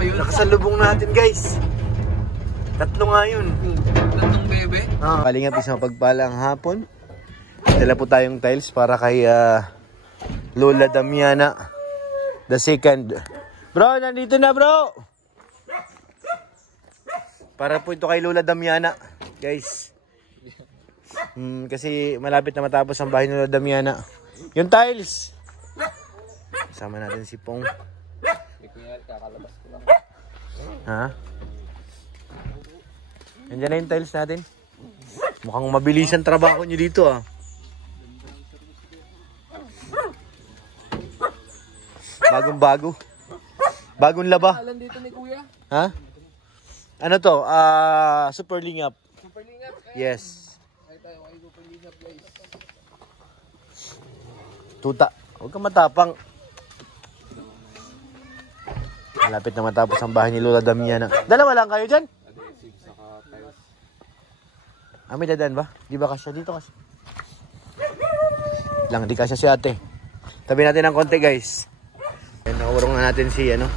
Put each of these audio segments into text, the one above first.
ba yun? Nakasalubong natin guys. Tatlo nga yun. Tatlong bebe? Kalingap isang pagpalang hapon. Dala po tayong tiles para kay Lola Damiana the second. Bro, nandito na bro! Para po ito kay Lola Damiana, guys. Kasi malapit na matapos ang bahay ni Lola Damiana. Yung tiles. Kasama natin si Pong. Kakalabas ko lang. Ha? Nandiyan na yung tiles natin. Mukhang mabilis ang trabaho nyo dito ah. Bagong bago. Bagong laba. Alam dito ni Kuya? Ha? Ano to? Super Lingap. Super Lingap? Yes. Ay tayo kay Super Lingap guys. Tuta. Huwag kang matapang. Malapit na matapos ang bahay ni Lola Damiana. Dalawa lang kayo dyan? Adhesive saka tiles. May dadaan ba? Di ba kasya dito kasi? Lang, di kasya si ate. Tabi natin ng konti guys. Nakaurong na natin si ano.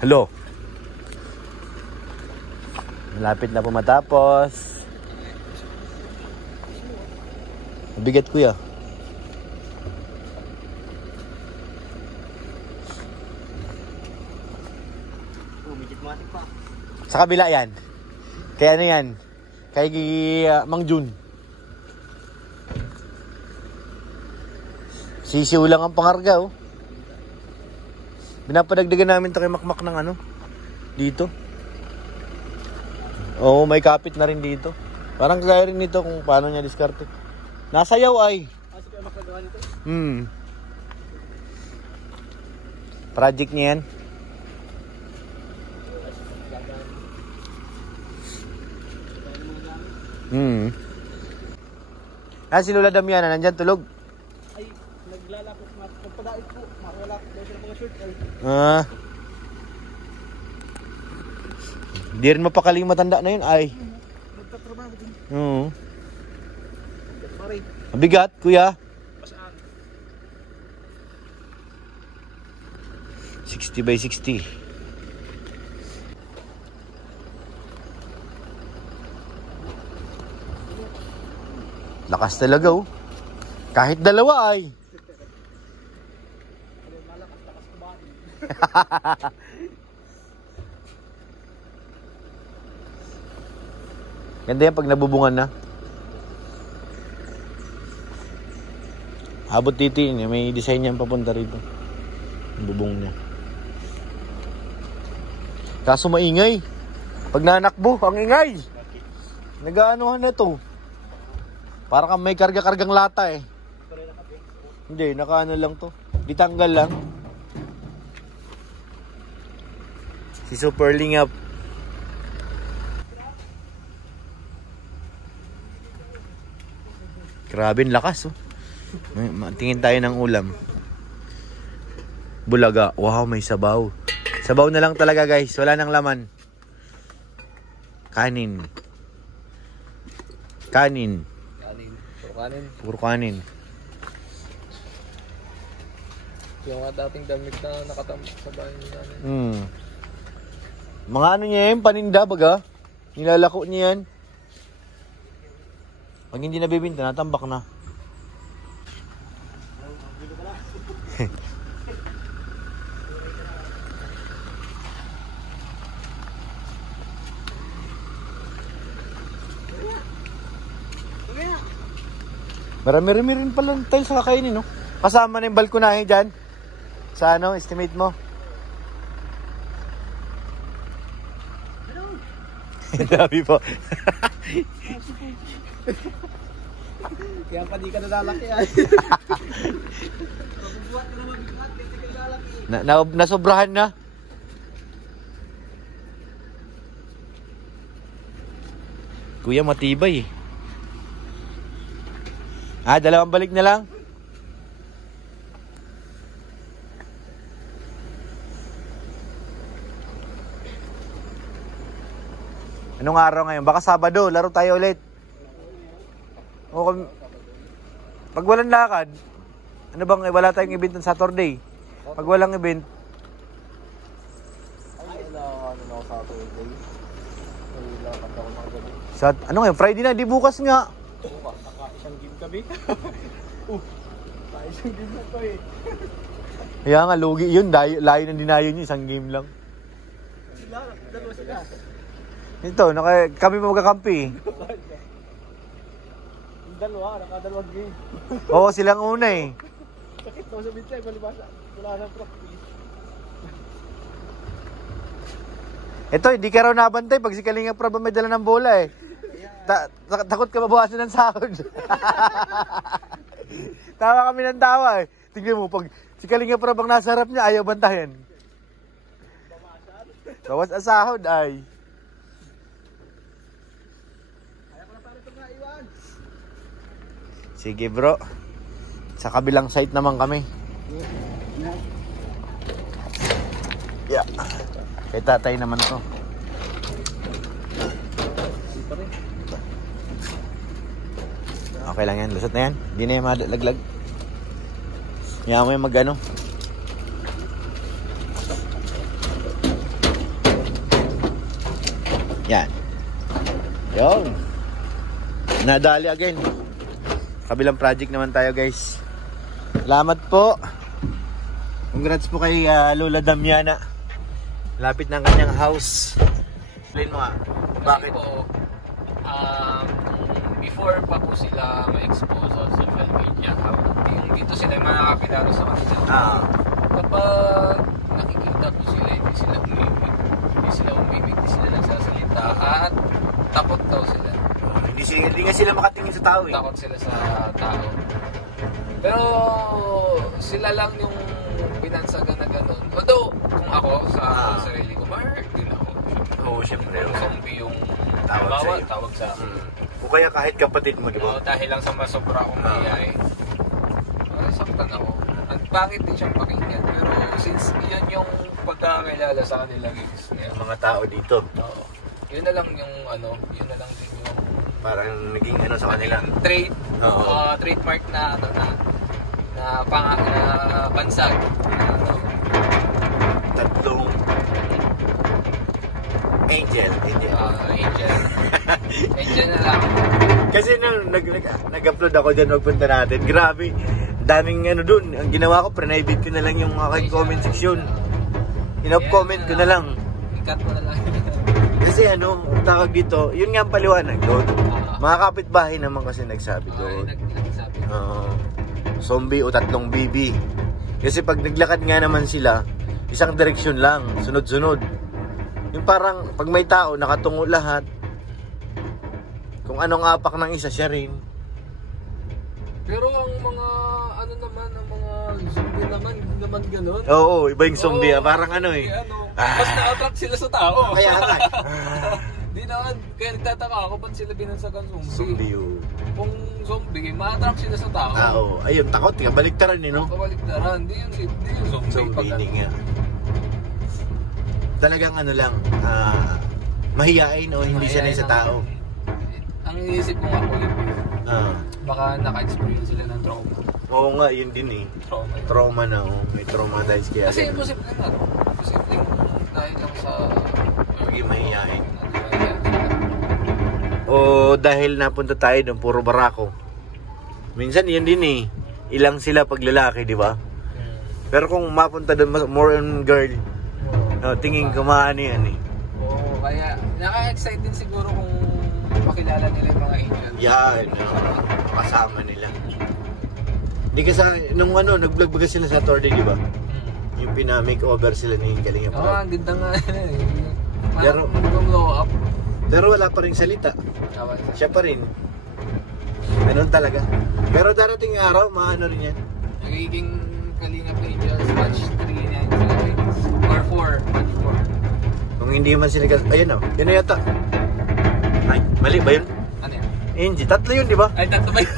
Hello. Malapit na po matapos. Mabigat kuya. Sa kabila yan. Kaya ano yan? Kay Mang Jun. Sisiw lang ang pangarga oh. Binapadagdagan namin ito kay Makmak ng ano. Dito. Oo, may kapit na rin dito. Parang kaya rin nito kung paano niya diskarte. Nasayaw ay. Kasi kaya makagawa nito? Project niya yan. Si Lola Damiana, nandyan tulog. Ay, naglalapos na. Pagpadait po, makawala ko daw sila mga shirt. Di rin mapakaling matanda na yun ay. Nagtatrabaho din. Sorry. Mabigat, kuya. Pasaan? 60 by 60. Lakas talaga oh. Kahit dalawa ay. Malakas-lakas kumain. Ganda yan pag nabubungan na. Abot dito yun. May design yan papunta rito. Bubong niya. Kaso maingay. Pag nanakbo, ang ingay. Nag-aanuhan na ito. Para kang may karga-kargang lata eh. Hindi, nakaano lang to. Ditanggal lang. Si Super Lingap. Grabe, lakas oh. Tingin tayo ng ulam. Bulaga. Wow, may sabaw. Sabaw na lang talaga guys. Wala nang laman. Kanin. Kanin. Puro kanin. Puro kanin. Yung dating damit na nakatambak sa bahay namin. Mga ano niya yan, paninda baga. Nilalako niya yan. Pag hindi nabibinta, natambak na. Marami-rami rin pala ng tiles sa kakainin, no? Kasama na yung balkonahe dyan. Sa ano, estimate mo? Dami po. Kaya pa di ka nalalaki ay. Mabubuhat ka na mabigat, kaya di ka nalalaki. Nasobrahan na. Kuya, matibay eh. Dalawang balik na lang. Anong araw ngayon? Baka Sabado, laro tayo ulit. O, pag walang lakad, ano bang, wala tayong event ng Saturday. Pag walang event, ano ngayon? Friday na, di bukas nga. Isang game kami. Isang game na to eh. Kaya nga, lugi yun. Layo ng dinayo nyo, isang game lang. Dalawa sila. Ito, kami magkakampi. Nakadalawang game. Oo, silang una eh. Sakit daw sa bitay, malibasa. Wala nang practice. Ito, hindi ka raw nabantay pag si Kalinga Prab may dala ng bola eh. Takot ka mabawasan ng sahod. Tawa kami ng tawa eh. Tingnan mo, pag si Kalinga Prab ang nasa harap niya, ayaw bantayan. Bawas ang sahod ay. Sige bro. Sa kabilang site naman kami. Yeah. Kay tatay naman to. Okay lang yan. Lusot na yan. Hindi na yung malaglag. Yan mo yung mag-ano. Yan. Yung. Nadali again. Kabilang project naman tayo guys. Salamat po. Congrats po kay Lola Damiana. Lapit ng kanyang house. Explain mo nga. Bakit? Po, before pa po sila ma-expose sa social media, yung dito sila yung makakilala sa kanila. Kapag nakikita po sila, hindi sila umimik, hindi sila nagsasalita, at takot daw sila. Hindi nga sila makatingin sa tao eh. Takot sila sa tao. Pero sila lang yung binansagan na gano'n. Although, kung ako sa sarili ko, ma-hurt din ako. Oo, syempre. Zombie yung tawag sa akin. O kaya kahit kapatid mo, di ba? Dahil lang sa masobra akong mayay, saktan ako. At pangit din siyang pakinggan. Pero since yun yung pagkakakilala sa kanila, guys. Yung mga tao dito. Oo. Yun na lang yung yun na lang din yung parang naging sa kanila. Trademark na bansag. Tatlong Angel. Angel na lang. Kasi nung nag-upload ako dyan, magpunta natin. Grabe. Daming dun. Ang ginawa ko, private ko na lang yung aking comment section. Comment ko na lang. Ikat mo na lang. Kasi tawag dito, yun nga ang paliwanag doon. Mga kapitbahay naman kasi nagsabi doon. Zombie o tatlong BB. Kasi pag naglakad nga naman sila, isang direksyon lang, sunod-sunod. Yung parang pag may tao, nakatungo lahat. Kung anong apak ng isa, siya rin. Pero ang mga ang mga zombie naman gano'n. Oo, iba yung zombie. Parang mas na-attract sila sa tao. Kaya nga. Di naman, kaya nagtataka ako ba't sila binansagan zombie. Zombie yun. Kung zombie, ma-attract sila sa tao. Ayun, takot nga. Baliktaran no? Baliktaran, di yung zombie. Zombie din nga. Talagang lang, mahiyain o hindi siya na sa tao. Ang iniisip ko nga po yun. Baka naka-experience sila ng trauma. Oo nga, yun din eh. Trauma na, may traumatized kaya. Kasi imposible na. Imposible dahil lang sa maging mahihain. O dahil napunta tayo doon, puro barako. Minsan yun din eh. Ilang sila pag lalaki, di ba? Pero kung mapunta doon, more on girl, tingin ko maano yan eh. Oo, kaya naka-excite din siguro kung makilala nila yung mga angel. Yan, kasama nila. Di kasi, nung nag-vlog baga sila sa Saturday, di ba? Yung pina-makeover sila ni Kalinga Prab. Ang ganda nga eh. Pero, glow up. Pero wala pa rin salita. Siya pa rin. Ganun talaga. Pero darating araw, maano rin yan. Nagiging Kalinga Angels, match 3 na or 4, match 4. Kung hindi man sila, ayun yun na yata. Ay, mali ba yun? Ano yan? Angie, tatlo yun, di ba? Ay, tatlo ba yun?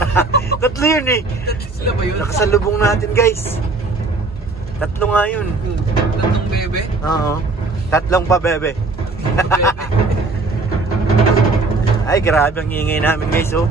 Tatlo yun eh. Tatlo sila ba yun? Nakasalubong natin guys. Tatlo nga yun. Tatlong bebe? Oo. Tatlong pa bebe. Ay, grabe ang ingay namin guys, oh.